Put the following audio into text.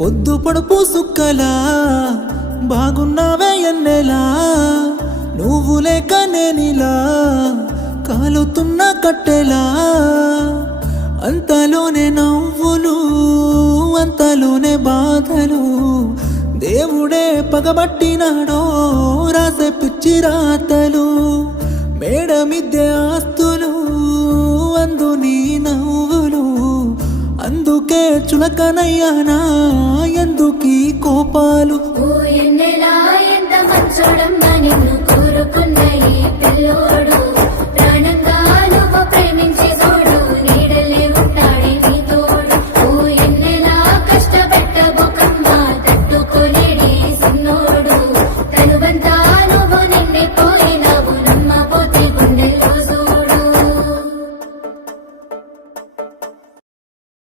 పొద్దు పొడుపు సుక్కలా బాగున్నావే ఎన్నెలా నువ్వు లేక నేనిలా కాలుతున్న కట్టెలా అంతలోనే నవ్వులు అంతలోనే బాధలు దేవుడే పగబట్టినాడో రాసే పిచ్చి రాతలు మేడ మిద్దె ఆస్తులు అందు నీ నవ్వులు అందుకే చులకనయ్యానా ఎందుకీ కోపాలు ఎంత మంచోడమ్మా నిన్ను కోరుకున్న ఈ పిల్లోడు